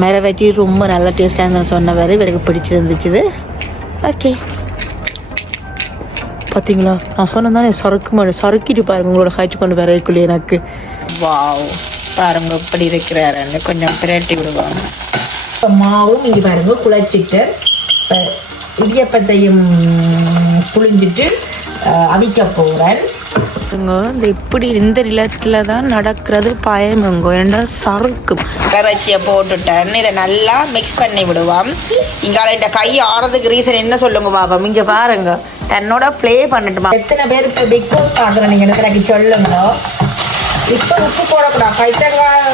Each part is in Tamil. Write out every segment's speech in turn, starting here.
மிளகச்சி ரொம்ப நல்லா டேஸ்ட்டாக இருந்தது சொன்னவர் இவருக்கு பிடிச்சிருந்துச்சு ஓகே பார்த்தீங்களா நான் சொன்னதானே தானே சறுக்கு மாடு சறுக்கிட்டு பாருங்க உங்களோட காய்ச்சி கொண்டு வரக்குள்ளே எனக்கு. வாவ் பாருங்க இப்படி இருக்கிறாருன்னு கொஞ்சம் பிரட்டி விடுவாங்க. இப்போ மாவும் இங்கே பாருங்க குழைச்சிட்டு இப்போ இடியப்பத்தையும் புழிஞ்சிட்டு அவிக்க போகிறேன் இந்த இப்படி இந்த நிலத்தில் தான் நடக்கிறது பயமுங்க ஏன்னா சறுக்கும் இறைச்சியை போட்டுட்டேன். இதை நல்லா மிக்ஸ் பண்ணி விடுவோம். இங்கே இந்த கை ஆறதுக்கு ரீசன் என்ன சொல்லுங்க பாபம்? இங்க பாருங்க. தன்னோட ப்ளே பண்ணட்டுமா? எத்தனை பேர் இப்போ பிக் பாஸ் பார்க்குறோம் நீங்கள் எனக்கு சொல்லுங்க. இப்போ உப்பு போடக்கூடாது. பைத்தங்காய்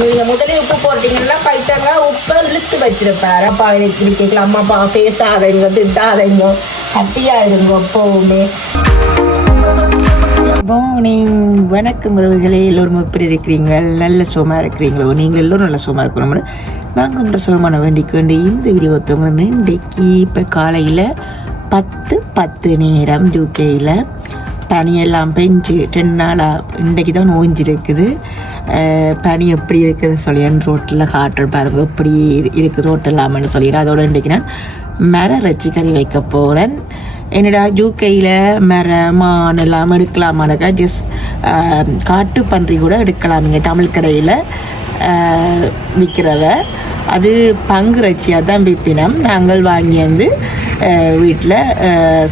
நீங்க முதலே உப்பு போட்டீங்கன்னா பைத்தங்காய் உப்பை இழுத்து வச்சிருப்பாரு. அப்பா இப்படி கேட்கலாம். அம்மா அப்பா பேசாதீங்க திட்டாதீங்க. ஹாப்பியாக இருங்க எப்போவுமே. மார்னிங் வணக்கம் உறவுகளே எல்லோரும் எப்படி இருக்கிறீங்க? நல்ல சுகமாக இருக்கிறீங்களோ? நீங்கள் எல்லோரும் நல்ல சுகமாக இருக்கணும்னு நாங்கள் உங்களை சுகமான வேண்டிக்கு வேண்டிய இந்த வீடியோ ஒருத்தவங்க இன்றைக்கு இப்போ காலையில் பத்து பத்து நேரம் யூகேயில் பனியெல்லாம் பெஞ்சு ரெண்டு நாளாக இன்றைக்கு தான் நோஞ்சிருக்குது பனி எப்படி இருக்குது சொல்லி ரோட்டில் காட்டுறேன் பாருங்கள் எப்படி இரு- இருக்குது ரோட்டெல்லாமன்னு சொல்லிட்டு அதோட இன்றைக்கு நான் மர ரச்சி கறி வைக்க போகிறேன் என்னடா யூகேயில் மர மான் எல்லாம் எடுக்கலாமானக்கா ஜஸ்ட் காட்டு பன்றி கூட எடுக்கலாம். இங்கே தமிழ் கடையில் விற்கிறவ அது பங்கு ரச்சியாக தான் விற்பினம் நாங்கள் வாங்கி வந்து வீட்டில்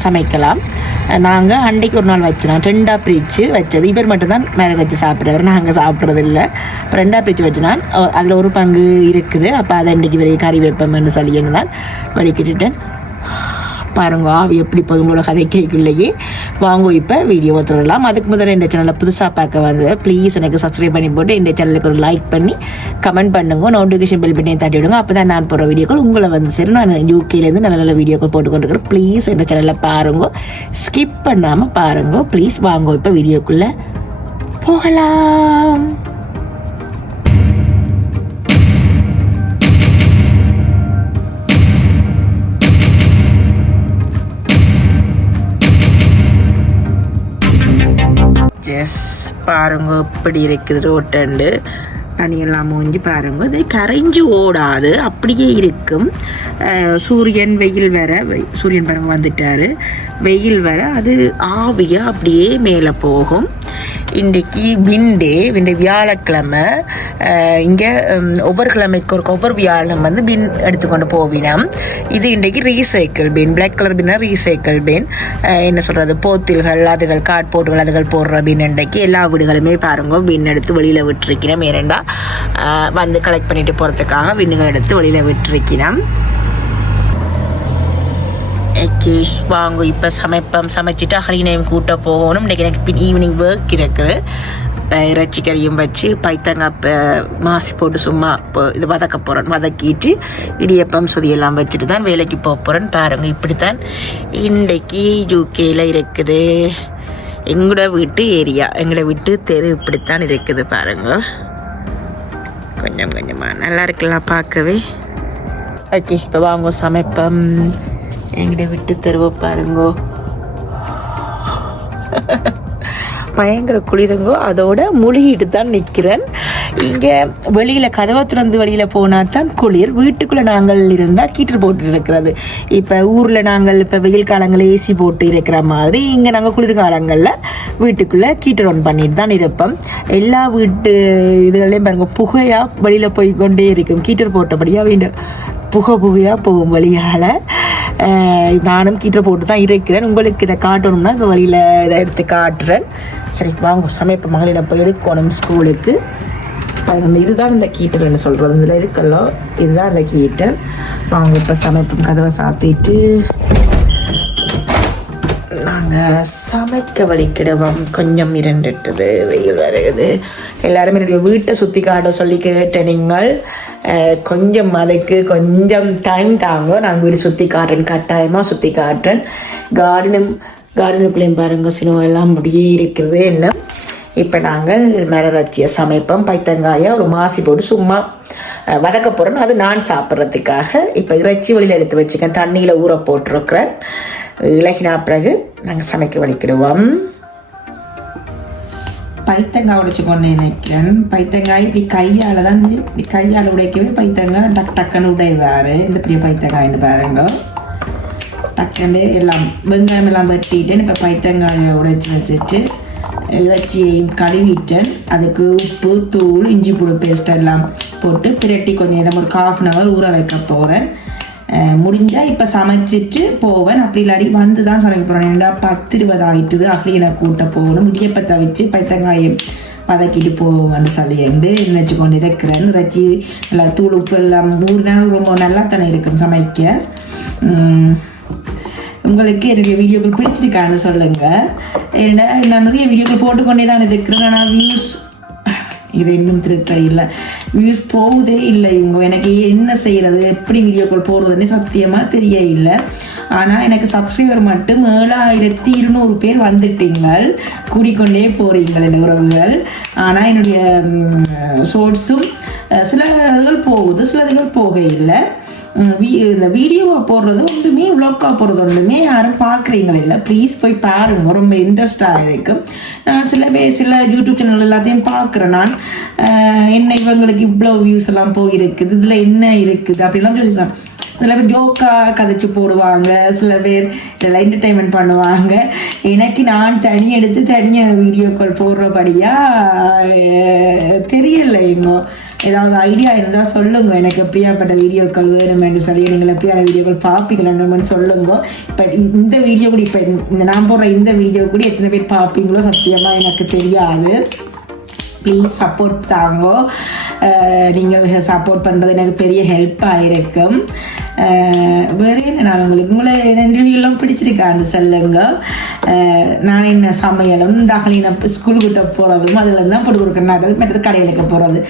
சமைக்கலாம். நாங்கள் அன்றைக்கு ஒரு நாள் வச்சோம் ரெண்டாக பிரித்து வச்சது. இவர் மட்டும்தான் மேலே வச்சு சாப்பிட்றவர் நாங்கள் சாப்பிட்றது இல்லை ரெண்டாக பிரித்து வச்சுனான் அதில் ஒரு பங்கு இருக்குது. அப்போ அதை அன்றைக்கு வரை கறி வைப்போம்னு சொல்லி தான் வலிக்கிட்டுட்டேன் பாருங்க ஆவி எப்படி போகுது உங்களோட கதை கேட்கலையே. வாங்க இப்போ வீடியோ தொடரலாம். அதுக்கு முதல்ல இந்த சேனலை புதுசாக பார்க்க வந்து ப்ளீஸ் எனக்கு சப்ஸ்கிரைப் பண்ணி போட்டு இந்த சேனலுக்கு ஒரு லைக் பண்ணி கமெண்ட் பண்ணுங்க. நோட்டிஃபிகேஷன் பில் பண்ணி தட்டி விடுங்க. அப்போ தான் நான் போகிற வீடியோக்கள் உங்களை வந்து சரி நான் யூகேலேருந்து நல்ல நல்ல வீடியோக்கள் போட்டு ப்ளீஸ் இந்த சேனலை பாருங்க. ஸ்கிப் பண்ணாமல் பாருங்க. ப்ளீஸ் வாங்க இப்போ வீடியோக்குள்ளே போகலாம் பாருங்க எப்படி இருக்குது ரோட்டண்டு பனியெல்லாம் மூஞ்சி பாருங்க. இது கரைஞ்சு ஓடாது அப்படியே இருக்கும். சூரியன் வெயில் வர வெ- சூரியன் பாருங்க வந்துட்டாரு. வெயில் வர அது ஆவியாக அப்படியே மேலே போகும். இன்றைக்கு விண்டே இந்த வியாழக்கிழமை. இங்கே ஒவ்வொரு கிழமைக்கு ஒரு ஒவ்வொரு வியாழம் வந்து பின் எடுத்துக்கொண்டு போவினோம். இது இன்றைக்கு ரீசைக்கிள் பின் பிளாக் கலர் பின்னா ரீசைக்கிள் பின் என்ன சொல்கிறது போத்தில்கள் அதுகள் காட்போட்டுகள் அதுகள் போடுற பின் இன்றைக்கு. எல்லா வீடுகளுமே பாருங்க பின் எடுத்து வெளியில் விட்டுருக்கிறோம் ஏனெண்டா வந்து கலெக்ட் பண்ணிட்டு போகிறதுக்காக பின்னுகள் எடுத்து வெளியில் விட்டுருக்கிறோம் ஓகே வாங்க இப்போ சமைப்போம் சமைச்சிட்டு அகலினையும் கூட்ட போகணும் இன்றைக்கி எனக்கு பின் ஈவினிங் ஒர்க் இருக்குது இப்போ இறைச்சி கறியும் வச்சு பைத்தங்காய் இப்போ மாசி போட்டு சும்மா இப்போ இது வதக்க போகிறேன் வதக்கிட்டு இடியப்பம் சொதியெல்லாம் வச்சுட்டு தான் வேலைக்கு போக போகிறேன் பாருங்கள் இப்படித்தான் இன்றைக்கு யூகேயில் இருக்குது எங்களோட வீட்டு ஏரியா எங்களோட வீட்டு தெரு இப்படித்தான் இருக்குது பாருங்க கொஞ்சம் கொஞ்சமாக நல்லா இருக்கலாம் பார்க்கவே ஓகே இப்போ வாங்க சமைப்பம் என்கிட்ட விட்டு தருவ பாருங்கோ. பயங்கர குளிருங்கோ. அதோட முழுகிட்டு தான் நிற்கிறேன் இங்கே வெளியில் கதவை திறந்து வெளியில் போனால் தான் குளிர். வீட்டுக்குள்ளே நாங்கள் இருந்தால் கீட்டர் போட்டு இருக்கிறது. இப்போ ஊரில் நாங்கள் இப்போ வெயில் காலங்களில் ஏசி போட்டு இருக்கிற மாதிரி இங்கே நாங்கள் குளிர் காலங்களில் வீட்டுக்குள்ளே கீட்டர் ஆன் பண்ணிட்டு தான் இருப்போம். எல்லா வீட்டு இதுகளையும் பாருங்கள் புகையாக வெளியில் போய் கொண்டே இருக்கும். கீட்டர் போட்டபடியாக வேண்டும் புகை புகையாக போகும் வழியால் நானும் கீட்டை போட்டு தான் இருக்கிறேன். உங்களுக்கு இதை காட்டணும்னா இப்போ வழியில் இதை எடுத்து காட்டுறேன். சரி வாங்க சமைப்ப மகளிர் போய் எடுக்கணும் ஸ்கூலுக்கு. அந்த இதுதான் இந்த கீட்டர்னு சொல்கிறது இதில் இருக்கல்லோ இதுதான் இந்த கீட்டல் வாங்க இப்போ சமைப்போம். கதவை சாத்திட்டு. நாங்கள் சமைக்க வலிக்கிடுவோம் கொஞ்சம் இரண்டுட்டுது வெயில் வருகுது. எல்லாருமே என்னுடைய வீட்டை சுற்றி காட்ட சொல்லி கேட்ட நீங்கள். கொஞ்சம் அதுக்கு கொஞ்சம் டைம் தாங்க. நான் வீடு சுற்றி காட்டுறேன் கட்டாயமாக சுற்றி காட்டுறேன் கார்டனும் கார்டனுக்குள்ளேயும் பாருங்க சினோ எல்லாம் அப்படியே இருக்கிறது என்ன? இப்போ நாங்கள் மிளகாச்சியை சமைப்போம். பைத்தங்காயை ஒரு மாசி போட்டு சும்மா வதக்க போகிறோம் அது நான் சாப்பிட்றதுக்காக. இப்போ இறைச்சி வழியில் எடுத்து வச்சுக்கேன். தண்ணியில் ஊற போட்டிருக்கிறேன். இலகினா பிறகு நாங்கள் சமைக்க வலிக்கிடுவோம் பைத்தங்காய் உடைச்சிக்கொண்டு நினைக்கிறேன். பைத்தங்காய் இப்படி கையால் தான் இப்படி கையால் உடைக்கவே பைத்தங்காய் டக் டக்குன்னு உடைவார். இந்த பெரிய பைத்தங்காய்னு பாருங்க. டக்குன்னு எல்லாம் வெங்காயம் எல்லாம் வெட்டிட்டு இப்போ பைத்தங்காயை உடைச்சி வச்சுட்டு இறைச்சியையும் கழுவிட்டேன். அதுக்கு உப்பு தூள் இஞ்சி புழு பேஸ்ட் எல்லாம் போட்டு பிரட்டி கொஞ்சம் நேரம் ஒரு காஃப் அன் ஹவர் ஊற வைக்க போகிறேன் முடிஞ்சால் இப்போ சமைச்சிட்டு போவேன். அப்படி இல்லாடி வந்து தான் சமைக்க போகிறேன் ஏன்னா பத்து இருபது ஆகிட்டுது அக்லீனை கூட்ட போகணும். இடியப்பத்தை வச்சு பைத்தங்காயை வதக்கிட்டு போவோம்னு சொல்லிட்டு நினச்சி கொண்டு இருக்கிறேன். இறைச்சி நல்லா தூள் உப்பு எல்லாம் ஊறினா ரொம்ப நல்லா தானே இருக்கும் சமைக்க. உங்களுக்கு என்னுடைய வீடியோக்கள் பிடிச்சிருக்கான்னு சொல்லுங்கள் ஏன்னா நான் நிறைய வீடியோக்கள் போட்டுக்கொண்டே தான் இருக்கிறேன். ஆனால் வியூஸ் இது இன்னும் திருத்த இல்லை. வியூஸ் போகுதே இல்லை. இவங்க எனக்கு என்ன செய்கிறது எப்படி வீடியோக்கள் போடுறதுன்னு சத்தியமாக தெரிய இல்லை. ஆனால் எனக்கு சப்ஸ்கிரைபர் மட்டும் ஏழாயிரத்தி இருநூறு பேர் வந்துட்டீங்கள். கூடிக்கொண்டே போகிறீங்கள் என் உறவுகள். ஆனால் என்னுடைய ஷோர்ட்ஸும் சில இதுகள் போகுது சில இதுகள் போக இல்லை இந்த வீடியோவை போடுறது ஒன்றுமே விளோக்கா போடுறது ஒன்றுமே யாரும் பார்க்குறீங்களே இல்லை ப்ளீஸ் போய் பாருங்க. ரொம்ப இன்ட்ரெஸ்டாக இருக்கும் நான் சில பேர் சில யூடியூப் சேனல் எல்லாத்தையும் பார்க்குறேன் நான். என்ன இவங்களுக்கு இவ்வளோ வியூஸ் எல்லாம் போயிருக்குது இதில் என்ன இருக்குது அப்படிலாம் யோசிக்கலாம். சில பேர் ஜோக்கா கதைச்சு போடுவாங்க சில பேர் இதெல்லாம் என்டர்டைன்மெண்ட் பண்ணுவாங்க. எனக்கு நான் தனி எடுத்து தனியாக வீடியோக்கள் போடுறபடியாக தெரியல இங்கோ. ஏதாவது ஐடியா இருந்தால் சொல்லுங்க. எனக்கு எப்படியாப்பட்ட வீடியோக்கள் வேணுமென்று சொல்லி நீங்கள் எப்படியான வீடியோக்கள் பார்ப்பீங்களான்னு சொல்லுங்க. இப்போ இந்த வீடியோ கூட இப்போ இந்த நான் போடுற இந்த வீடியோ கூட எத்தனை பேர் பார்ப்பீங்களோ சத்தியமாக எனக்கு தெரியாது. ப்ளீஸ் சப்போர்ட் தாங்கோ. நீங்கள் சப்போர்ட் பண்ணுறது எனக்கு பெரிய ஹெல்ப்பாக இருக்கும். வேறு என்ன நான் உங்களுக்கு உங்களை எல்லாம் பிடிச்சிருக்கான்னு சொல்லுங்க. நான் என்ன சமையலும் தகலின ஸ்கூல் கிட்ட போகிறதும் அதில் தான் போட்டு கொடுக்குறேன் மற்றது கடையிலுக்கு போகிறது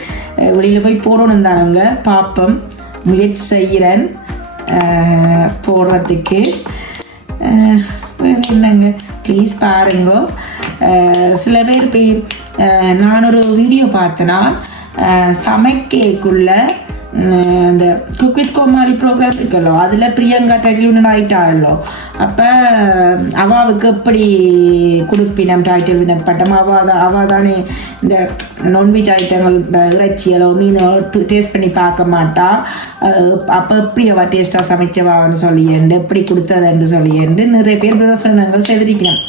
வெளியில் போய் போடணும் தானுங்க பார்ப்போம் முயற்சி செய்கிறேன் போடுறதுக்கு. என்னங்க? ப்ளீஸ் பாருங்க. சில பேர் போய் நான் ஒரு வீடியோ பார்த்தேன்னா சமைக்கேக்குள்ள சமைக்கக்குள்ள அந்த குக் வித் கோமாளி ப்ரோக்ராம் இருக்கலோ அதில் பிரியங்கா டைட்டில் வினர் ஆயிட்டாளோ அப்போ அவாவுக்கு எப்படி கொடுப்பினம் டைட்டில் வினர் பட்டம் அவா தான் அவா தானே இந்த நான்வெஜ் ஐட்டங்கள் இறைச்சியலோ மீனோ டேஸ்ட் பண்ணி பார்க்க மாட்டா. அப்போ எப்படி அவள் டேஸ்ட்டாக சமைச்சவான்னு சொல்லியேண்டு எப்படி கொடுத்ததுன்னு சொல்லியேண்டு நிறைய பேர் விமர்சனங்கள் செதிரிக்கிறேன்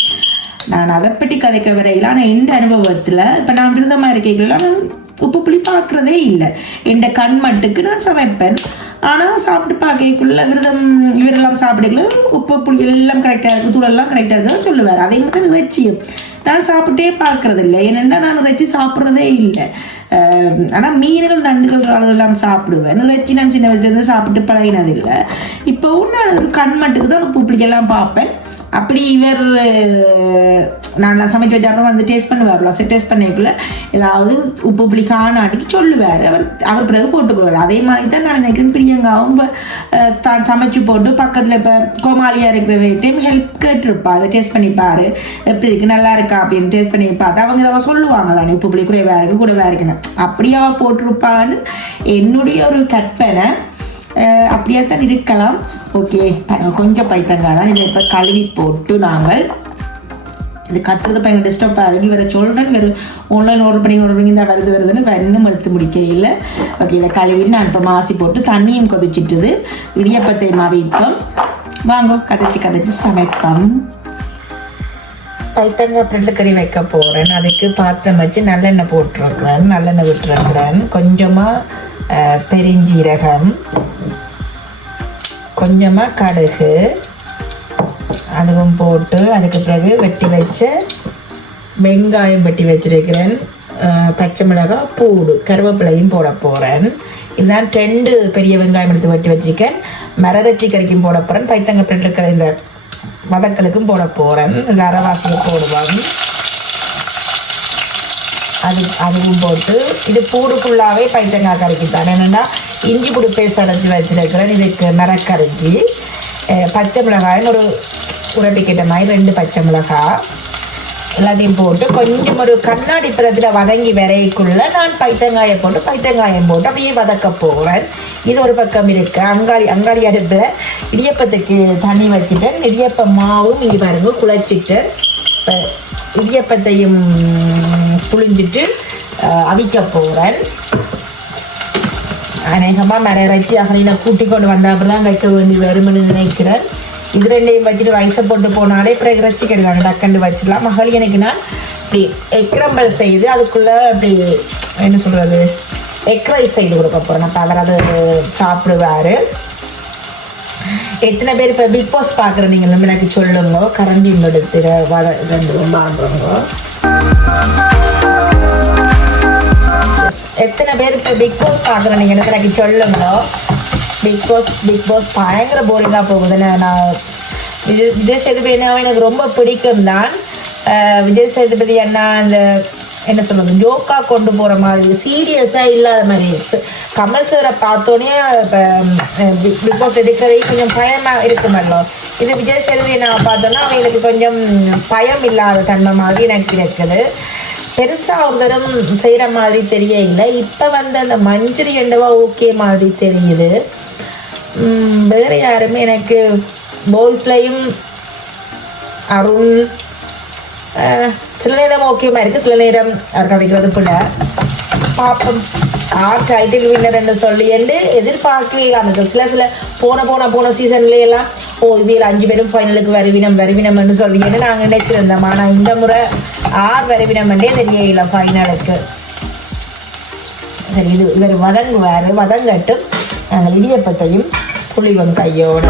நான் அதை பற்றி கதைக்க வரையில் ஆனால் எந்த அனுபவத்தில் இப்போ நான் விரதமாக இருக்கைகள் நான் உப்பு புளி பார்க்குறதே இல்லை. என் கண் மட்டுக்கு நான் சமைப்பேன். ஆனால் சாப்பிட்டு பார்க்கக்குள்ள விரதம் இவரெல்லாம் சாப்பிடக்குள்ள உப்பு புளி எல்லாம் கரெக்டாக இருக்குது தூளெல்லாம் கரெக்டாக இருக்குன்னு சொல்லுவார். அதே மாதிரி இறைச்சியும். நான் சாப்பிட்டே பார்க்கறது இல்லை ஏனென்னா நான் இறைச்சி சாப்பிட்றதே இல்லை. ஆனால் மீன்கள் நண்டுகள் எல்லாம் சாப்பிடுவேன். இறைச்சி நான் சின்ன வயசுலேருந்து சாப்பிட்டு பழகினதில்லை. இப்போவும் நான் ஒரு கண் மட்டுக்கு தான் உப்பு புளிக்கெல்லாம் பார்ப்பேன். அப்படி இவர் நான் சமைச்சு வச்ச அப்புறம் வந்து டேஸ்ட் பண்ணுவார்ல சரி டேஸ்ட் பண்ணிக்குள்ள ஏதாவது உப்பு புளி காணாட்டிக்கு சொல்லுவார். அவர் அவர் பிறகு போட்டுக்குவார். அதே மாதிரி தான் நான் நினைக்கிறேன் பிரியங்காவும் தான் சமைச்சு போட்டு பக்கத்தில் இப்போ கோமாளியாக இருக்கிற டைம் ஹெல்ப் கேட்டுருப்பா. அதை டேஸ்ட் பண்ணிப்பார். எப்படி இருக்குது நல்லா இருக்கா? அப்படின்னு டேஸ்ட் பண்ணி பார்த்து அவங்க இதை சொல்லுவாங்க. தானே உப்பு புளி குறைவாக இருக்குது கூடவா இருக்குன்னு. அப்படியே அவள் போட்டிருப்பான்னு என்னுடைய ஒரு கற்பனை. அப்படியே தான் இருக்கலாம். ஓகே கொஞ்சம் பைத்தங்காய் தான். இதை இப்போ கழுவி போட்டு நாங்கள் இது கத்துறது பயங்கர டிஸ்டர்ப் ஆகுது வேறு சொல்கிறேன் வேறு ஆன்லைன் ஆர்டர் பண்ணி ஆர்டர் பண்ணி தான் வருது வருதுன்னு இன்னும் எடுத்து முடிக்க இல்லை. ஓகே இதை கழுவிட்டு நான் இப்போ மாசி போட்டு தண்ணியும் கொதிச்சிட்டுது. இடியப்பத்தை மாவிப்போம். வாங்க கதைச்சு கதைச்சு சமைப்போம். பைத்தங்காய் பிரெட்டு கறி வைக்க போகிறேன் அதுக்கு பாத்திரம் வச்சு நல்லெண்ணெய் போட்டுருக்குறேன் நல்லெண்ணெய் விட்டுருக்குறேன் கொஞ்சமாக பெருஞ்சீரகம் கொஞ்சமாக கடுகு அதுவும் போட்டு அதுக்கு பிறகு வெட்டி வச்ச வெங்காயம் வெட்டி வச்சிருக்கிறேன். பச்சை மிளகாய் பூடு கருவேப்பிலையும் போட போகிறேன் இதுதான் ரெண்டு பெரிய வெங்காயம் எடுத்து வெட்டி வச்சிருக்கேன். மரதச்சி கறிக்கும் போட போகிறேன் பைத்தங்காய் இருக்கிற இந்த வதக்கலுக்கும் போட போகிறேன் இந்த அரைவாசியை போடுவாங்க அது அதுவும் போட்டு இது பூடுக்குள்ளாவே பைத்தங்காய் கறிக்கு தான் என்னென்னா இஞ்சி புடி பேஸ்ட் அரைச்சி வச்சுருக்கிறேன். இதுக்கு மிளகரைச்சி பச்சை மிளகாய்னு ஒரு உரட்டிக்கிட்ட மாதிரி ரெண்டு பச்சை மிளகாய் எல்லாத்தையும் போட்டு கொஞ்சம் ஒரு கண்ணாடி பிறத்தில் வதங்கி வரைக்குள்ள நான் பைத்தங்காயை போட்டு பைத்தங்காயம் போட்டு அப்படியே வதக்க போகிறேன் இது ஒரு பக்கம் இருக்குது அங்காளி அங்காளி அடுப்பில் இடியப்பத்துக்கு தண்ணி வச்சுட்டேன் இடியப்ப மாவும் இது பாருங்க குழைச்சிட்டேன் இப்போ இடியப்பத்தையும் புளிஞ்சிட்டு அவிக்க போகிறேன் அநேகமாக மர இறைச்சி அகலின கூட்டி கொண்டு வந்த தான் வைக்க வேண்டி வரும்னு நினைக்கிறேன். இது ரெண்டையும் வச்சுட்டு வயசை போட்டு போனாலே அப்புறம் இறைச்சி கிடையாது டக்கண்டு வச்சிடலாம். மகள் எனக்கு நான் இப்படி எக்ரம்பல் செய்து அதுக்குள்ளே அப்படி என்ன சொல்கிறது எக் ரைஸ் செய்து கொடுக்க போகிறேன் அப்போ அவர் அது சாப்பிடுவார். எத்தனை பேர் இப்போ பிக் பாஸ் பார்க்குற நீங்கள் நம்ம எனக்கு சொல்லுங்க. கரண்டி எடுத்து வர ரெண்டு வாங்குறவங்க எத்தனை பேர் இப்போ பிக் பாஸ் பார்க்குற நீங்கள் எனக்கு எனக்கு சொல்லுங்களோ? பிக் பாஸ் பிக் பாஸ் பயங்கர போரிங்காக போகுதுன்னு நான் விஜய் விஜய் சேதுபதி அண்ணாவை எனக்கு ரொம்ப பிடிக்கும் தான். விஜய் சேதுபதி அண்ணா அந்த என்ன சொல்றது ஜோக்கா கொண்டு போகிற மாதிரி சீரியஸாக இல்லாத மாதிரி. கமல் சாரை பார்த்தோன்னே இப்போ பிக் பாஸ் எடுக்கிறதே கொஞ்சம் பயமாக இருக்குமല്ലോ இது விஜய் சேதுபதி நான் பார்த்தோன்னா அவங்களுக்கு கொஞ்சம் பயம் இல்லாத தன்மை மாதிரி எனக்கு இருக்குது. பெருசாக ஒரு தரம் செய்கிற மாதிரி தெரியல இப்போ வந்து அந்த மஞ்சுரி என்னவா ஓகே மாதிரி தெரியுது. வேறு வேற யாருமே எனக்கு பாய்ஸ்லையும் அருண் சில நேரம் ஓகேமா இருக்கு. சில நேரம் அவருக்கு வைக்கிறது பிள்ளை பார்ப்போம் ஆர் டைட்டில் வின்னர் என்று சொல்லி என்று எதிர்பார்க்கவே இல்லாமல் சில சில போன போன போன சீசன்ல எல்லாம் ஓ இதில் அஞ்சு பேரும் ஃபைனலுக்கு வருவினம் வருவினம் என்று சொல்லி என்று நாங்கள் நினைச்சிருந்தோம். ஆனால் இந்த முறை ஆர் வருவினம் என்றே தெரியல ஃபைனலுக்கு சரி இது இவர் வதங்குவார். வதங்கட்டும். நாங்கள் இடியப்பத்தையும் புளிவம் கையோட.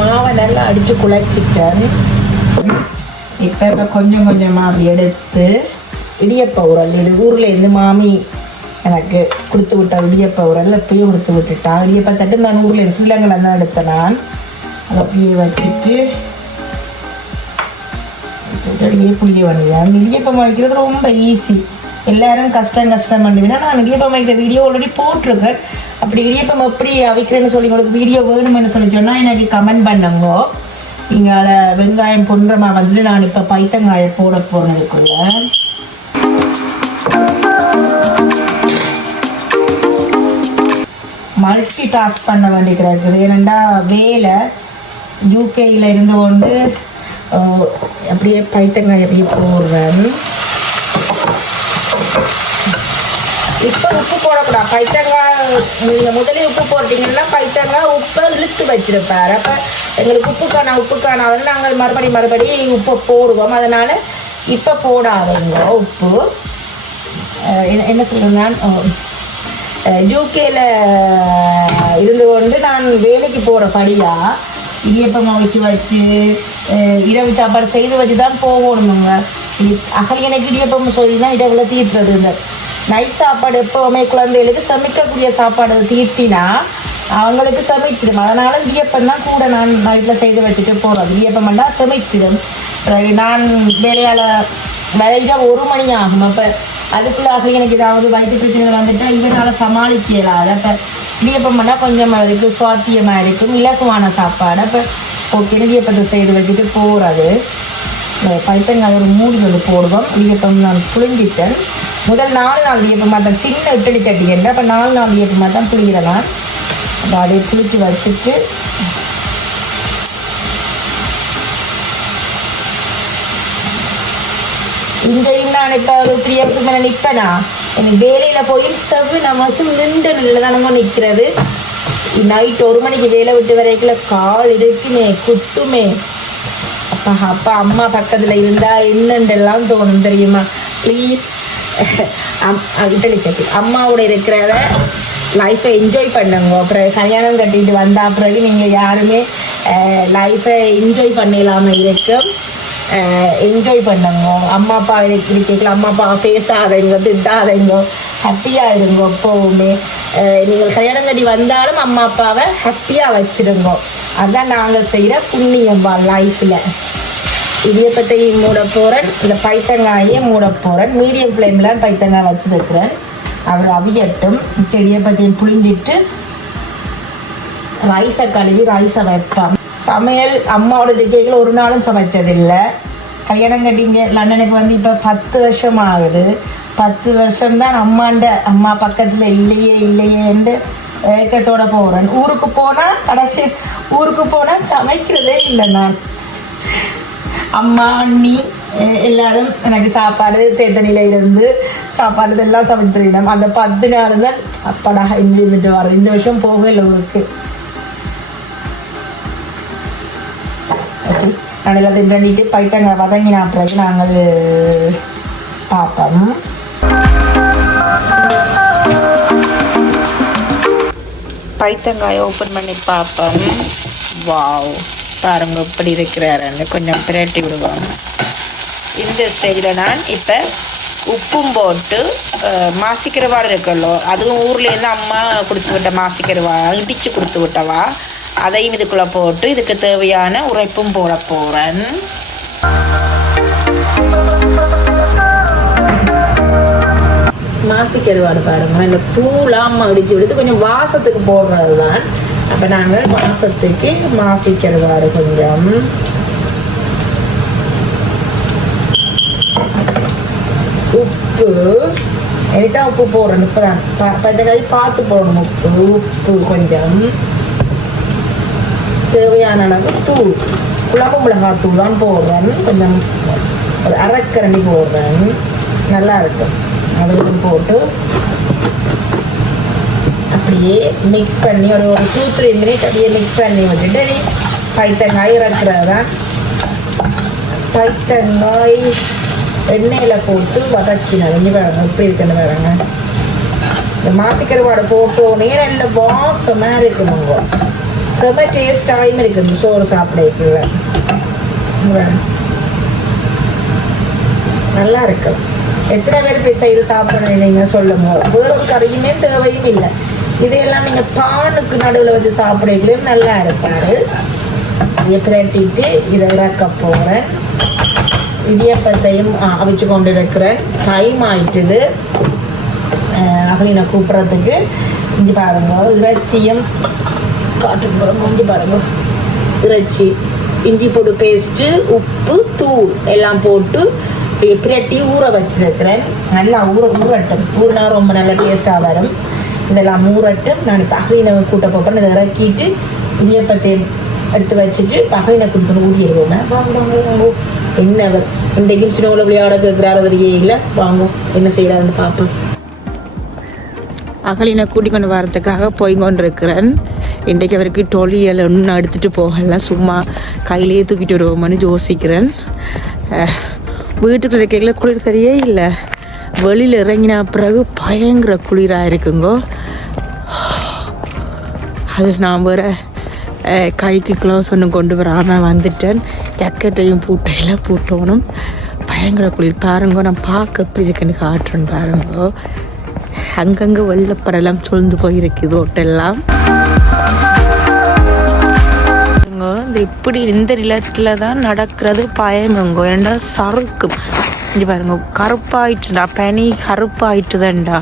மாவை நல்லா அடித்து குழைச்சிட்டேன். இப்போ இப்போ கொஞ்சம் கொஞ்சமாக எடுத்து இடியப்ப உரல். இது ஊரில் இருந்து மாமி எனக்கு கொடுத்து விட்டா இடியப்ப உரல் அப்படியே கொடுத்து விட்டுட்டா. இடியப்ப தட்டு நான் ஊரில் ஸ்ரீலங்கில் தான் எடுத்தேன் நான். அதை அப்படியே வச்சுட்டு அப்படியே புளிய வந்தேன் இடியப்பம் வைக்கிறது ரொம்ப ஈஸி எல்லாரும் கஷ்டம் கஷ்டம் பண்ணுவீங்கன்னா நான் இடியப்பம் வைக்கிற வீடியோ ஆல்ரெடி போட்டிருக்கேன். அப்படி இடியப்பம் எப்படி அவிக்கிறேன்னு சொல்லி உங்களுக்கு வீடியோ வேணும்னு சொல்லி சொன்னால் எனக்கு கமெண்ட் பண்ணுங்க. இங்கே வெங்காயம் பொன்றமா வந்து நான் இப்போ பைத்தங்காயை போட போகிறேன் இதுக்குள்ள மல்டி டாஸ்க் பண்ண வேண்டியிருக்கிறது ஏனெண்டா வேலை யூகேயில் இருந்து கொண்டு அப்படியே பைத்தங்காய் அப்படியே போடுவேன் இப்போ உப்பு போடக்கூடாது. பைத்தங்காய் நீங்கள் முதலே உப்பு போட்டிங்கன்னா பைத்தங்காய் உப்பை இழுத்து வச்சுருப்பார். அப்போ எங்களுக்கு உப்பு காணா உப்பு காணாதுன்னு நாங்கள் மறுபடி மறுபடி உப்பை போடுவோம். அதனால் இப்போ போடாதுங்க உப்பு. என்ன என்ன சொல்கிறேன் நான் யூகேல இருந்து கொண்டு நான் வேலைக்கு போகிற படியா? இடியப்பம் அவிச்சு வச்சு இரவு சாப்பாடு செய்து வச்சு தான் போகணுமுங்க அகல் எனக்கு இடியப்பம் சொல்லி தான் இரவுல தீர்த்தது இந்த நைட் சாப்பாடு எப்போவுமே குழந்தைகளுக்கு சமைக்கக்கூடிய சாப்பாடு தீர்த்தினா அவங்களுக்கு சமைச்சிடும். அதனால இடியப்பம் தான் கூட நான் நைட்டில் செய்து வச்சுட்டு போகிறோம் இடியப்பம் பண்ணால் சமைச்சிடும். நான் வேலையால் வேலைக்கு ஒரு மணி ஆகும். அப்போ அதுக்குள்ள ஆக எனக்கு ஏதாவது வயிற்று பிரச்சனை வந்துட்டா இவனால் சமாளிக்க இயலாது. அப்போ இடியப்பம் பண்ணால் கொஞ்சம் அவருக்கு சுவாத்தியமாக இருக்கும் இலக்குவான சாப்பாடு. அப்போ ஓகே இடியப்பத்தை செய்து வச்சுட்டு போகிறது பைத்தங்காய் ஒரு மூடி வந்து போடுவோம். இடியப்பம் நான் புழிஞ்சிட்டேன். முதல் நாலு நாள் இடியப்பமாக தான் சின்ன இட்டலி சட்டி என்று அப்போ நாலு நாள் இடியப்பமாக தான் புளிகிறேன் அப்போ அதை புளிச்சு வச்சுட்டு இங்கேயும் நான் இப்போ ஒரு த்ரீ மேலே நிற்பேனா எனக்கு வேலையில் போய் செவ்வி நமசும் நின்று நின்று தானங்க நிற்கிறது நைட் ஒரு மணிக்கு வேலை விட்டு வரைக்குள்ள கால் இருக்குமே குத்துமே. அப்பா அப்பா அம்மா பக்கத்தில் இருந்தால் என்னண்டெல்லாம் தோணும் தெரியுமா? ப்ளீஸ் இட்டலி சட்டி அம்மாவோட இருக்கிறத லைஃப்பை என்ஜாய் பண்ணுங்க. அப்புறம் கல்யாணம் கட்டிட்டு வந்தா பிறகு நீங்கள் யாருமே லைஃப்பை என்ஜாய் பண்ணிடலாம இருக்கும் என்ஜாய் பண்ணுங்க அம்மா அப்பா இருக்கீங்களா அம்மா அப்பா பேசாதீங்க திட்டாதீங்க ஹாப்பியாக இருங்க எப்போவுமே. நீங்கள் கல்யாணம் கட்டி வந்தாலும் அம்மா அப்பாவை ஹாப்பியாக வச்சிருங்க. அதுதான் நாங்கள் செய்கிற புண்ணியம் லைஃப்பில் இடியப்பத்தையும் மூட போகிறேன் இந்த பைத்தங்காயை மூட போகிறேன் மீடியம் ஃப்ளேமில் பைத்தங்காய் வச்சுருக்கிறேன் அவர் அவியட்டும் இடியப்பத்தையும் புளிஞ்சிட்டு ரைஸை கழுவி ரைஸை வைப்பான் சமையல் அம்மாவோட இருக்கைகள் ஒரு நாளும் சமைச்சதில்லை. கல்யாணம் கட்டிங்க லண்டனுக்கு வந்து இப்போ பத்து வருஷம் ஆகுது பத்து வருஷம் தான் அம்மாண்ட அம்மா பக்கத்தில் இல்லையே இல்லையேன்ட்டு ஏக்கத்தோட போகிறேன் ஊருக்கு போனால் கடைசி ஊருக்கு போனால் சமைக்கிறதே இல்லை நான். அம்மா அண்ணி எல்லாரும் எனக்கு சாப்பாடு தேத்தனில இருந்து சாப்பாடு இதெல்லாம் சமைத்துருக்கணும் அந்த பத்து நாள் தான் அப்பாடா இந்த இருந்துட்டு இந்த வருஷம் போகல இல்லை ஊருக்கு. ஓகே நல்லா திண்டிட்டு பண்ணிட்டு பைத்தங்க வதங்கின பிறகு நாங்கள் பார்ப்போம் பைத்தங்காயை ஓப்பன் பண்ணி பார்ப்போம் வாவ் பாருங்க இப்படி இருக்கிறாருன்னு கொஞ்சம் பிரட்டி விடுவாங்க இந்த ஸ்டேஜில் நான் இப்போ உப்பும் போட்டு மாசிக்கிறவாடு இருக்கல்லோ அதுவும் ஊர்லேருந்து அம்மா கொடுத்து விட்ட மாசிக்கிறவா இடித்து கொடுத்து விட்டவா அதையும் இதுக்குள்ளே போட்டு இதுக்கு தேவையான உரைப்பும் போட போகிறேன் மாசி கருவாடு பாருங்க. இந்த தூளாம அடிச்சு விடுத்து கொஞ்சம் வாசத்துக்கு போடுறது தான் அப்போ நாங்கள் வாசத்துக்கு மாசி கருவாடு கொஞ்சம். உப்பு. எனக்குதான் உப்பு போடுறேன். இப்போ பார்த்து போடணும். உப்பு உப்பு கொஞ்சம். தேவையான அளவு தூள். குழம்பு மிளகாய் தூள் தான் போடுறேன் கொஞ்சம் ஒரு அரைக்கரண்டி போடுறேன். நல்லா இருக்கும். அதுவும் போட்டு அப்படியே மிக்ஸ் பண்ணி ஒரு ஒரு டூ த்ரீ மினிட் அப்படியே மிக்ஸ் பண்ணி விட்டுட்டு நீ பைத்தங்காய் இறக்குறது தான் பைத்தங்காய் எண்ணெயில் போட்டு வதக்கினது இங்கே பாருங்க எப்படி இருக்குன்னு பாருங்க. இந்த மாசிக்கருவாடை போட்டோன்னே நல்ல வாசமாக இருக்கணுங்க செம டேஸ்டாகவும் இருக்குது. சோறு சாப்பிடக்குள்ள நல்லா இருக்கு. எத்தனை பேர் போய் செய்து சாப்பிடணும் நீங்கள் சொல்லுங்க. வேறு ஒரு கறியுமே தேவையும் இல்லை. இதையெல்லாம் நீங்கள் பானுக்கு நடுவில் வச்சு சாப்பிடக்குள்ளேயும் நல்லா இருப்பாரு. இதை பிரட்டிட்டு இதை இறக்க போகிறேன் இடியப்பத்தையும் அவிச்சு கொண்டு இருக்கிறேன் டைம் ஆயிட்டுது அப்படின்னு கூப்பிட்றதுக்கு. இங்கே பாருங்க. இறைச்சியும் காட்டுக்கு மூஞ்சி பாருங்க. இறைச்சி இஞ்சி போட்டு பேஸ்ட்டு உப்பு தூள் எல்லாம் போட்டு இப்படி பிரட்டி ஊற வச்சிருக்கிறேன். நல்லா ஊற ஊறட்டும். ஊறினா ரொம்ப நல்ல டேஸ்ட்டாக வரும். இதெல்லாம் ஊறட்டும். நான் பகையினை கூட்ட போப்பேன் இதை இறக்கிட்டு இடியப்பத்தை எடுத்து வச்சுட்டு பகையினை கொடுத்து ஊறிடுவோம் வாங்க என்ன அவர் இன்றைக்கு சின்னவில் விளையாட கேட்குறாரு வரையே இல்லை. வாங்குவோம் என்ன செய்யறாருன்னு பார்ப்போம். அகலினை கூட்டிக் கொண்டு வரத்துக்காக போய் கொண்டிருக்கிறேன் இன்றைக்கு அவருக்கு டொலியல் ஒன்றும் எடுத்துகிட்டு போகல. சும்மா கையிலேயே தூக்கிட்டு வருவோம்னு யோசிக்கிறேன். வீட்டுக்குள்ள இருக்கையில குளிர் சரியே இல்லை. வெளியில் இறங்கின பிறகு பயங்கர குளிராக இருக்குங்கோ. அது நான் வேற கைக்கு க்ளவுஸ் ஒன்று கொண்டு வராமல் வந்துட்டேன். ஜக்கெட்டையும் பூட்டையில் பூட்டோனும் பயங்கர குளிர். பாருங்கோ நான் பார்க்க எப்படி இருக்குன்னு காட்டுறேன் பாருங்கோ. அங்கங்கே வெள்ளப்படலாம் சொல்ந்து போயிருக்கு ரோட்டெல்லாம் அது எப்படி இப்படி இந்த நிலத்தில் தான் நடக்கிறது பயமுங்கோ ஏண்டா சறுக்கும் இங்க பாருங்க கருப்பாயிட்டுடா பனி கருப்பாயிட்டுதான்டா.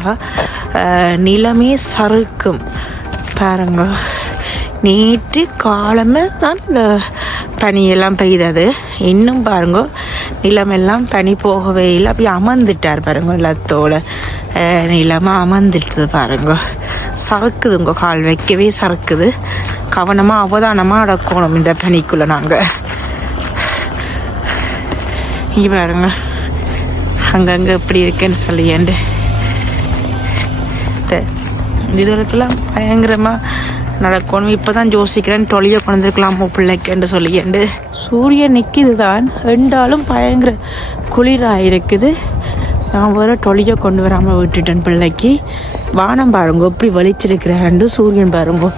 நிலமே சறுக்கும் பாருங்க நேற்று காலமே தான் இந்த பனியெல்லாம் பெய்தது. இன்னும் பாருங்க நிலமெல்லாம் பனி போகவே இல்லை. அப்படியே அமர்ந்துட்டார் பாருங்க எல்லாத்தோட நிலமாக அமர்ந்துட்டுது பாருங்க. சறுக்குதுங்க கால் வைக்கவே சறுக்குது. கவனமாக அவதானமாக அடக்கணும் இந்த பனிக்குள்ளே நாங்கள் இங்கே பாருங்க அங்கங்கே எப்படி இருக்குன்னு சொல்லியாண்டு. இதுகளுக்கெல்லாம் பயங்கரமாக நடக்கணும். இப்போ தான் யோசிக்கிறேன் தொழிலை பிள்ளைக்கு பிள்ளைக்குன்னு சொல்லியாண்டு சூரியன் நிற்கிது தான் ரெண்டாலும் பயங்கர குளிராக இருக்குது. நான் வர டொலியை கொண்டு வராமல் விட்டுட்டேன் பிள்ளைக்கு. வானம் பாருங்க இப்படி வலிச்சிருக்கிறாரு சூரியன் பாருங்க.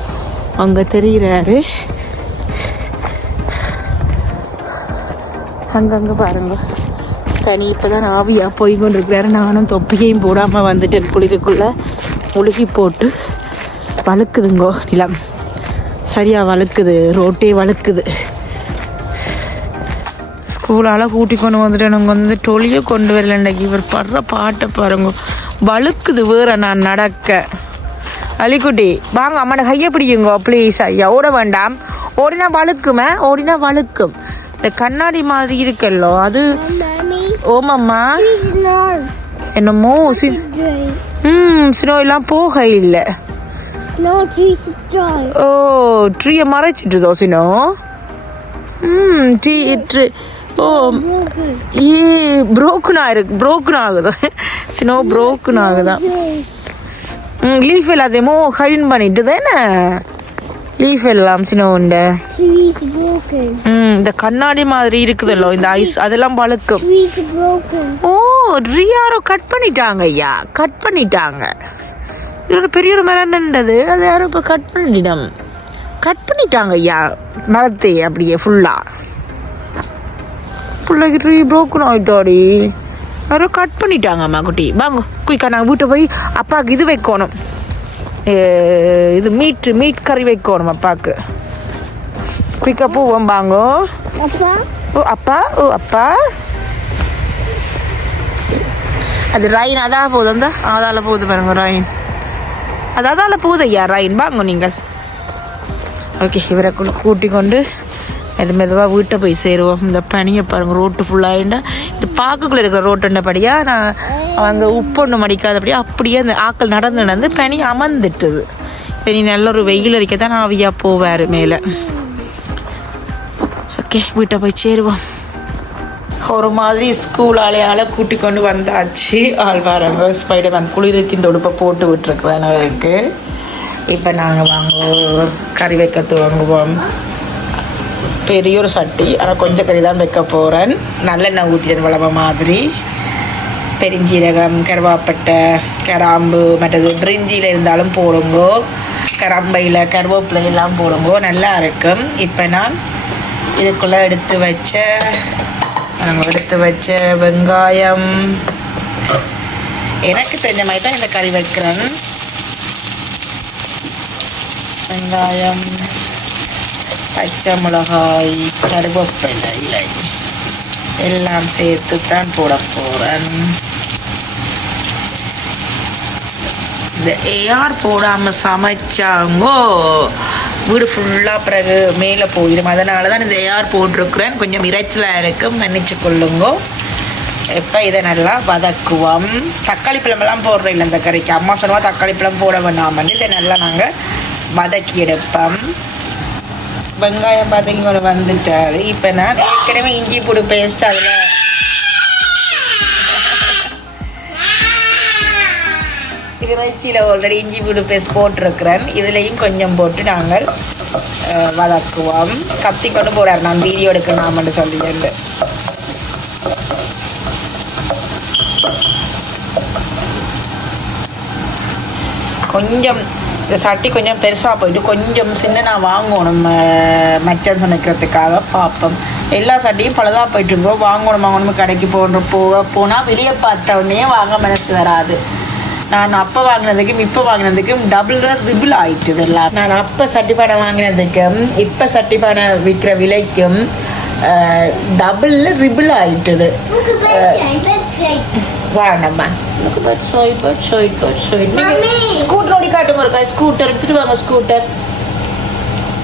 அங்கே தெரிகிறாரு அங்கங்கே பாருங்க. தனி இப்போ தான் ஆவியாக போய் கொண்டிருக்கிறாரு நானும் தொப்பியையும் போடாமல் வந்துட்டேன் குளிருக்குள்ளே. முழுகி போட்டு. வழுக்குதுங்கோ நிலம். சரியாக வழுக்குது ரோட்டே வழுக்குது. ஸ்கூலால் கூட்டி கொண்டு வந்துட்டேனுங்க வந்து டொலியை கொண்டு வரல இன்றைக்கி இவர் படுற பாட்டை பாருங்க. வழுக்குது வேற நான் நடக்க. அலிக்குட்டி வாங்க அம்மான கையை பிடிக்குங்க ப்ளீஸ் ஐயா ஓட வேண்டாம். ஓடினா வழுக்குமே ஓடினா வழுக்கும். இந்த கண்ணாடி மாதிரி இருக்கல்லோ அது ஓமாம்மா என்னமோ சி ம் ஸ்னோ எல்லாம் போக இல்லை. No, tree's a. Oh, tree மறைச்சிட்டு இருக்கோம் சினோ ம் ட்ரீ ட்ரீ ஓ ஈ ப்ரோக்கன் ஆயிருக்கு ப்ரோக்கன் சினோ ப்ரோக்கன் ஆகுதான் ம் லீஃப் எல்லாத்தையுமோ ஹைன் பண்ணிட்டு லீஃப் எல்லாம் சின்ன உண்டு. ம் இந்த கண்ணாடி மாதிரி இருக்குதல்லோ இந்த ஐஸ் அதெல்லாம் பழுக்கும் ஓ ரியாரோ கட் பண்ணிட்டாங்க ஐயா கட் பண்ணிட்டாங்க. இது ஒரு பெரிய ஒரு மரம் நின்றது அது யாரும் இப்போ கட் பண்ணிட்டோம் கட் பண்ணிட்டாங்க ஐயா மரத்தை அப்படியே ஃபுல்லாக பிள்ளைக்கு ட்ரீ ப்ரோக்கன் ஆகிட்டாடி யாரோ கட் பண்ணிட்டாங்க அம்மா குட்டி. வாங்க குயிக்கா நாங்கள் வீட்டை போய் அப்பாவுக்கு இது வைக்கணும். இது மீட் மீட் கறி வைக்கணும் அப்பாவுக்கு குயிக்கா போவோம் வாங்கோ? ஓ அப்பா? ஓ அப்பா? அது ரைன் அதான் போகுது அந்த அதால போகுது பாருங்க ரைன் அது அதால போகுது ஐயா நீங்கள். ஓகே இவரை கூட கூட்டி கொண்டு மெது மெதுவாக வீட்டை போய் சேருவோம். இந்த பனியை பாருங்க ரோட்டு ஃபுல்லாகிண்டா இது பாக்குக்குள்ளே இருக்கிற ரோட்டுன்றபடியா நான் அவங்க உப்பு ஒன்று மடிக்காதபடியா அப்படியே அந்த ஆக்கள் நடந்து நடந்து பனி அமர்ந்துட்டுது. சரி நல்ல ஒரு வெயில் அடிக்க தான் நான் ஆவியா போவார் மேலே. ஓகே வீட்டை போய் சேருவோம். ஒரு மாதிரி ஸ்கூல் ஆலையால் கூட்டி கொண்டு வந்தாச்சு. ஆழ்வாரங்க வராங்க ஸ்பைடர் மேன் குளிருக்கு இந்த உடுப்பை போட்டு விட்டுருக்குதானே அதுக்கு. இப்போ நாங்கள் வாங்குவோம் கறி வைக்க துவங்குவோம் பெரிய ஒரு சட்டி ஆனால் கொஞ்சம் கறி தான் வைக்க போகிறேன் நல்லெண்ணெய் ஊற்றியது வளவ மாதிரி. பெருஞ்சீரகம் கருவாப்பட்டை கராம்பு மற்றது பிரிஞ்சியில் இருந்தாலும் போடுங்கோ. கரம்பையில் கருவேப்பிலை எல்லாம் போடுங்கோ நல்லா இருக்கும். இப்போ நான் இதுக்குள்ளே எடுத்து வச்ச நம்ம எடுத்து வச்ச வெங்காயம். எனக்கு தெரிஞ்ச மாதிரி தான் இந்த கறி வைக்கிறேன் வெங்காயம் பச்சை மிளகாய் கருவேப்பிலை இலை எல்லாம் சேர்த்து தான் போட போகிறேன் இந்த ஏஆர் போடாமல் சமைச்சாங்கோ? வீடு ஃபுல்லாக பிறகு மேலே போயிடும். அதனால தான் இந்த ஏஆர் போட்டிருக்கிறேன். கொஞ்சம் இறைச்சலாக இருக்கும். மன்னிச்சு கொள்ளுங்கோ. இப்போ இதை நல்லா வதக்குவோம். தக்காளி பழமெல்லாம் போடுறோம் இல்லை இந்த கறிக்கு அம்மா சொன்னா தக்காளி பழம் போட வேண்டாமன்னு இதை நல்லா நாங்கள் வதக்கி எடுப்போம். வெங்காயம் பார்த்தீங்க வந்துட்டாரு. இப்போ நான் ஏற்கனவே இஞ்சி பூடு பேஸ்ட் அதில் இறைச்சியில் ஆல்ரெடி இஞ்சி பூண்டு பேஸ்ட் போட்டிருக்கிறேன். இதுலேயும் கொஞ்சம் போட்டு நாங்கள் அஹ், வதக்குவோம். கத்தி கொண்டு போகிறார் நான் வீடியோ எடுக்கலாம்னு சொல்லிட்டு கொஞ்சம் இந்த சட்டி கொஞ்சம் பெருசாக போயிட்டு கொஞ்சம் சின்ன நான் வாங்கணும் மச்சன் சமைக்கிறதுக்காக பார்ப்போம் எல்லா சட்டியும் பழுதாக போயிட்டு இருக்கோம். வாங்கணும் வாங்கணும். கடைக்கு போன்ற போக போனால் வெளியே பார்த்த உடனே வாங்க மனசு வராது. நான் அப்போ வாங்கினதுக்கும் இப்போ வாங்கினதுக்கும் டபுள் தான் ரிபிள் ஆயிட்டுது எல்லாம் நான் அப்போ சட்டிப்பானை வாங்கினதுக்கும் இப்போ சட்டிப்பானை விற்கிற விலைக்கும் டபுளில் ரிபிள் ஆயிட்டுது. Mummy. ஸ்கூட்டர் ஓடி காட்டுங்க இருக்கா ஸ்கூட்டர் எடுத்துட்டு வாங்க ஸ்கூட்டர்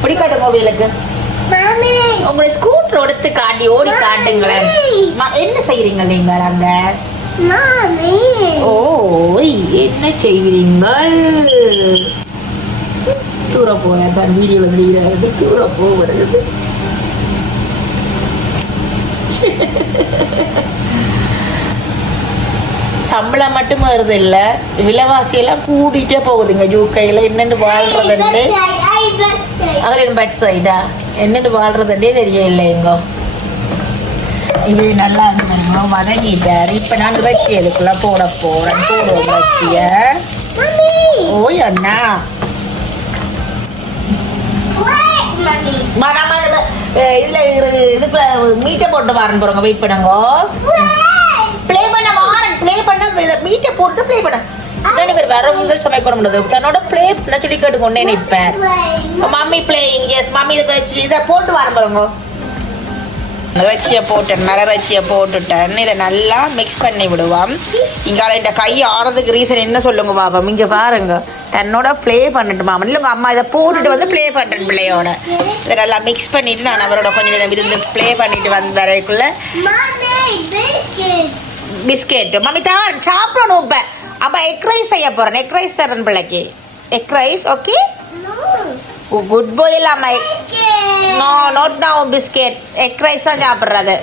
ஓடி காட்டுங்க உங்களுக்கு. உங்களுடைய ஸ்கூட்டர் எடுத்து காட்டி ஓடி காட்டுங்களேன். என்ன செய்றீங்க நீங்கள் அங்க. ஓய் என்ன செய்கிறீங்கள் தூர போக தான் வீடியோவில் தெரிகிறது தூர போகிறது சம்பளம் மட்டும் வருது இல்ல விலைவாசி எல்லாம் கூடிட்டே போகுதுங்க யூகையில் என்னென்னு that side. அதில் பட் சைடா என்னென்னு வாழ்றதுன்றே தெரியல எங்கோ. இது நல்லா வதங்கிட்டார் இப்போ நான் இறைச்சி இதுக்குள்ள போட போகிறேன் போடுவோம் இறைச்சிய. ஓய் அண்ணா. இதுல- இதுக்குள்ள மீட்டை போட்டு வரேன் போறோங்க வெயிட் பண்ணுங்க. ப்ளே பண்ண வாரன். ப்ளே பண்ண இதை மீட்டை போட்டு ப்ளே பண்ண. ரெண்டு பேர் வர உங்கள் சமைக்க முடியாது தன்னோட ப்ளே பண்ண சொல்லி கேட்டுக்கொண்டே நிற்பேன். மம்மி பிளேயிங் எஸ் மம்மி வச்சு இதை போட்டு வர பாருங்க. இறைச்சியை போட்டேன் மிளகரைச்சியை போட்டுட்டேன் இதை நல்லா மிக்ஸ் பண்ணி விடுவோம். இங்கால இந்த கை ஆறதுக்கு ரீசன் என்ன சொல்லுங்க பாபா இங்கே பாருங்க. தன்னோட ப்ளே பண்ணட்டு மாமன் இல்லைங்க அம்மா இதை போட்டுட்டு வந்து ப்ளே பண்ணுறேன் பிள்ளையோட. இதை நல்லா மிக்ஸ் பண்ணிட்டு நான் அவரோட கொஞ்சம் நேரம் இருந்து ப்ளே பண்ணிட்டு வந்து வரைக்குள்ள Mommy. Biscuit. பிஸ்கெட் மம்மி தான் சாப்பிடணும் இப்போ. அப்போ எக் ரைஸ் செய்ய போகிறேன் எக் ரைஸ் தரேன் பிள்ளைக்கு. Egg rice okay. Good boy இல்லாம Biscuit. No not down biscuit egg rice தான் சாப்பிட்றது.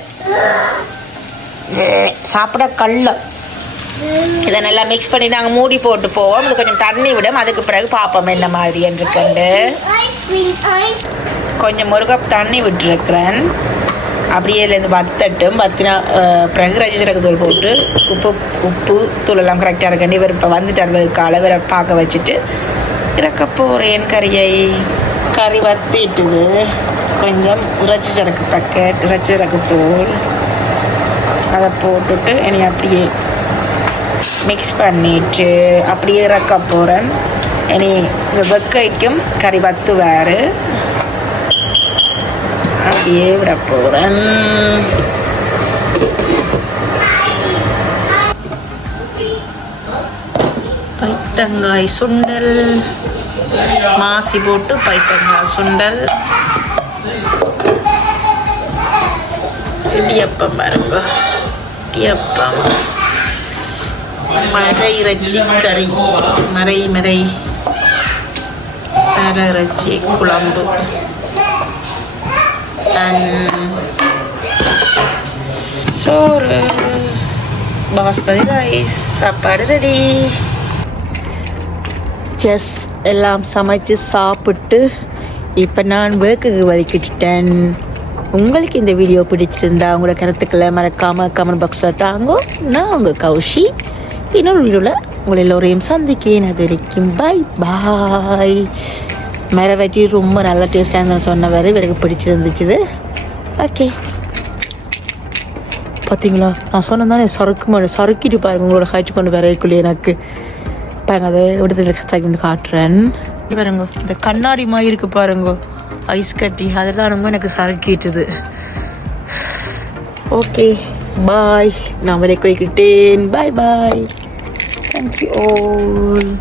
சாப்பிட கல்ல இதை நல்லா மிக்ஸ் பண்ணி நாங்கள் மூடி போட்டு போவோம். இது கொஞ்சம் தண்ணி விடும். அதுக்கு பிறகு பார்ப்போம் என்ன மாதிரி இருக்குண்டு கொஞ்சம் முருக தண்ணி விட்டுருக்குறேன். அப்படியே இதுலேருந்து வத்தட்டும். வத்தினா பிறகு ரஜிசரக்கு தூள் போட்டு உப்பு உப்பு தூள் எல்லாம் கரெக்டாக இருக்கண்டி இவர் இப்போ வந்துட்டார். காலை இவரை பார்க்க வச்சுட்டு இறக்க போகிறேன் கறியை கறி வத்திட்டுது கொஞ்சம் இறைச்சி சரக்கு பக்கெட் இறைச்சி சரக்கு தூள் அதை போட்டுட்டு என்னை அப்படியே மிக்ஸ் பண்ணிட்டு அப்படியே இறக்க போகிறேன் இனி இந்த வெக்கைக்கும் கறி வத்து வேறு அப்படியே விட போகிறேன் பைத்தங்காய் சுண்டல் மாசி போட்டு பைத்தங்காய் சுண்டல். இடியப்பம் பாருங்க. இடியப்பம். மறை இறைச்சி கறி. மறை மறை. மர இறைச்சி குழம்பு. சோறு. பாஸ்மதி ரைஸ். சாப்பாடு ரெடி ஜஸ் எல்லாம் சமைச்சு சாப்பிட்டு இப்போ நான் வேர்க்குக்கு வலிக்கிட்டேன் உங்களுக்கு இந்த வீடியோ பிடிச்சிருந்தா உங்களோட கருத்துக்களை மறக்காமல் கமெண்ட் பாக்ஸில் தாங்கோ. நான் உங்கள் கௌஷி. இன்னொரு வீடியோவில் உங்களை எல்லோரையும் சந்திக்கிறேன். அது வரைக்கும் பாய் பாய் மிளகாச்சி ரொம்ப நல்லா டேஸ்டாக இருந்தேன்னு சொன்ன வேறு எனக்கு பிடிச்சிருந்துச்சுது. ஓகே பார்த்தீங்களா நான் சொன்னதானே சறுக்கு மழை சறுக்கிட்டு பாருங்க உங்களோட ஹாய்ச்சி கொண்டு வரைக்குள்ளே எனக்கு. பாருங்க அது விடுதலை செகண்ட் காட்டுறேன். பாருங்க இந்த கண்ணாடி மாதிரி இருக்கு பாருங்க. ஐஸ் கட்டி அதெல்லாம் எனக்கு சறுக்கிட்டுது. ஓகே பாய் நான் விலை குறிக்கிட்டேன் பாய் பாய் தேங்க்யூ ஆல்